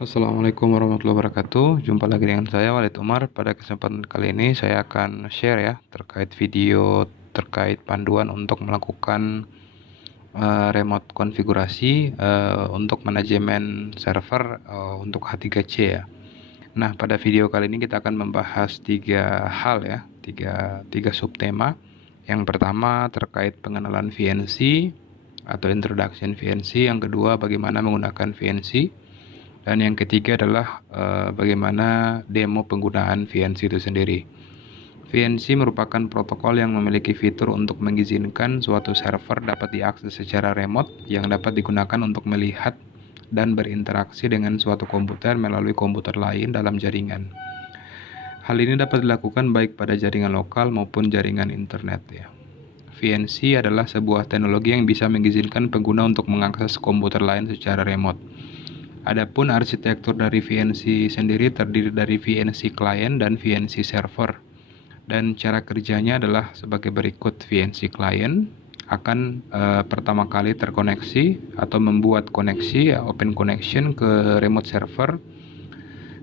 Assalamualaikum warahmatullahi wabarakatuh. Jumpa lagi dengan saya Walid Umar. Pada kesempatan kali ini saya akan share ya terkait video terkait panduan untuk melakukan remote konfigurasi untuk manajemen server untuk H3C ya. Nah, pada video kali ini kita akan membahas tiga hal ya, tiga subtema. Yang pertama terkait pengenalan VNC atau introduction VNC. Yang kedua bagaimana menggunakan VNC. Dan yang ketiga adalah bagaimana demo penggunaan VNC itu sendiri. VNC merupakan protokol yang memiliki fitur untuk mengizinkan suatu server dapat diakses secara remote yang dapat digunakan untuk melihat dan berinteraksi dengan suatu komputer melalui komputer lain dalam jaringan. Hal ini dapat dilakukan baik pada jaringan lokal maupun jaringan internet ya. VNC adalah sebuah teknologi yang bisa mengizinkan pengguna untuk mengakses komputer lain secara remote. Adapun arsitektur dari VNC sendiri terdiri dari VNC client dan VNC server. Dan cara kerjanya adalah sebagai berikut. VNC client akan pertama kali terkoneksi atau membuat koneksi open connection ke remote server.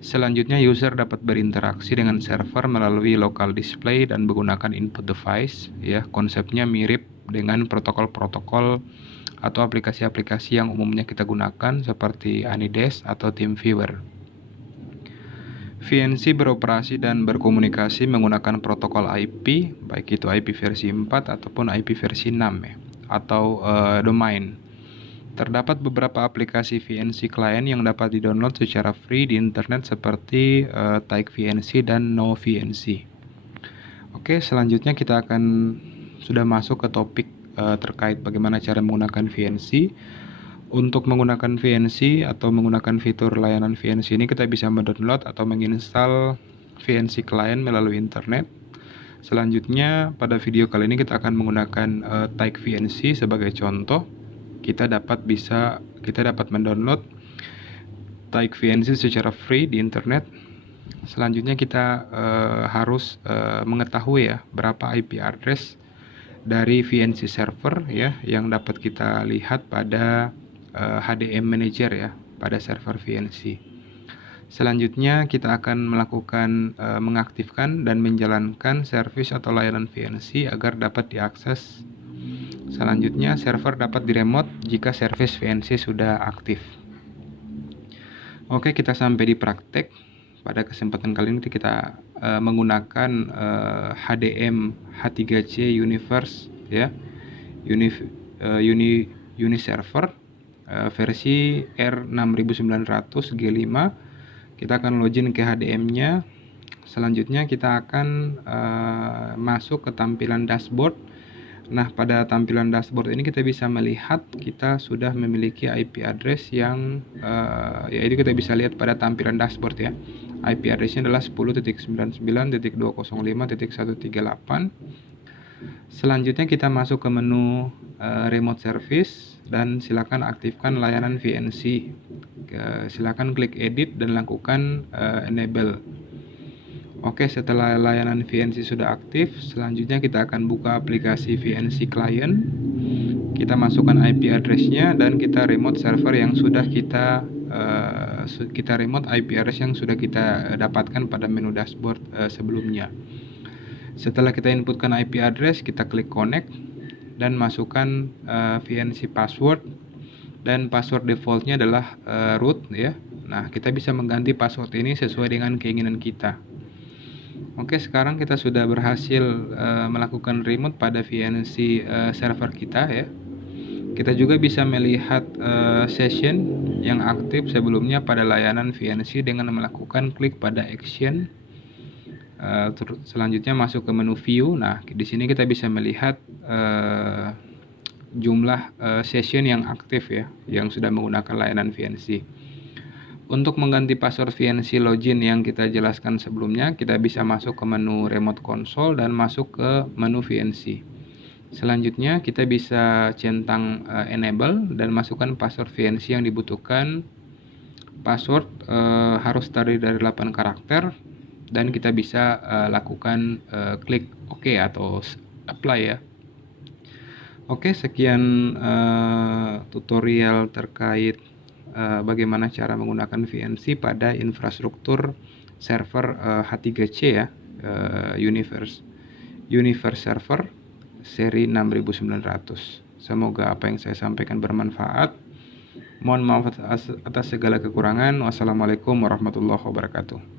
Selanjutnya user dapat berinteraksi dengan server melalui local display dan menggunakan input device ya. Konsepnya mirip dengan protokol-protokol atau aplikasi-aplikasi yang umumnya kita gunakan seperti Anydesk atau TeamViewer. VNC beroperasi dan berkomunikasi menggunakan protokol IP, baik itu IP versi 4 ataupun IP versi 6 ya, atau domain. Terdapat beberapa aplikasi VNC client yang dapat di-download secara free di internet seperti Taik VNC dan No VNC. Oke, selanjutnya kita akan sudah masuk ke topik terkait bagaimana cara menggunakan VNC. Untuk menggunakan VNC atau menggunakan fitur layanan VNC ini kita bisa mendownload atau menginstal VNC client melalui internet. Selanjutnya pada video kali ini kita akan menggunakan Taik VNC sebagai contoh. Kita dapat mendownload Taik VNC secara free di internet. Selanjutnya kita harus mengetahui ya berapa IP address dari VNC server ya yang dapat kita lihat pada HDM Manager ya pada server VNC. Selanjutnya kita akan melakukan mengaktifkan dan menjalankan service atau layanan VNC agar dapat diakses. Selanjutnya server dapat diremote jika service VNC sudah aktif. Oke, kita sampai di praktek. Pada kesempatan kali ini kita menggunakan HDM H3C Universe ya, Uniserver versi R6900 G5. Kita akan login ke HDM-nya. Selanjutnya kita akan masuk ke tampilan dashboard. Nah, pada tampilan dashboard ini kita bisa melihat kita sudah memiliki IP address yang yaitu kita bisa lihat pada tampilan dashboard ya. IP address-nya adalah 10.99.205.138. Selanjutnya kita masuk ke menu remote service dan silakan aktifkan layanan VNC. Silakan klik edit dan lakukan enable. Oke, setelah layanan VNC sudah aktif, selanjutnya kita akan buka aplikasi VNC client. Kita masukkan IP address-nya dan kita remote server yang sudah kita remote IP address yang sudah kita dapatkan pada menu dashboard sebelumnya. Setelah kita inputkan IP address, kita klik connect dan masukkan VNC password, dan password defaultnya adalah root ya. Nah, kita bisa mengganti password ini sesuai dengan keinginan kita. Oke, sekarang kita sudah berhasil melakukan remote pada VNC server kita ya. Kita juga bisa melihat session yang aktif sebelumnya pada layanan VNC dengan melakukan klik pada action. Selanjutnya masuk ke menu view. Nah, di sini kita bisa melihat jumlah session yang aktif ya, yang sudah menggunakan layanan VNC. Untuk mengganti password VNC login yang kita jelaskan sebelumnya, kita bisa masuk ke menu remote console dan masuk ke menu VNC. Selanjutnya kita bisa centang enable dan masukkan password VNC yang dibutuhkan. Password harus terdiri dari 8 karakter dan kita bisa lakukan klik OK atau apply ya. Oke, sekian tutorial terkait bagaimana cara menggunakan VNC pada infrastruktur server H3C ya, Universe Server seri 6900. Semoga apa yang saya sampaikan bermanfaat. Mohon maaf atas segala kekurangan. Wassalamualaikum warahmatullahi wabarakatuh.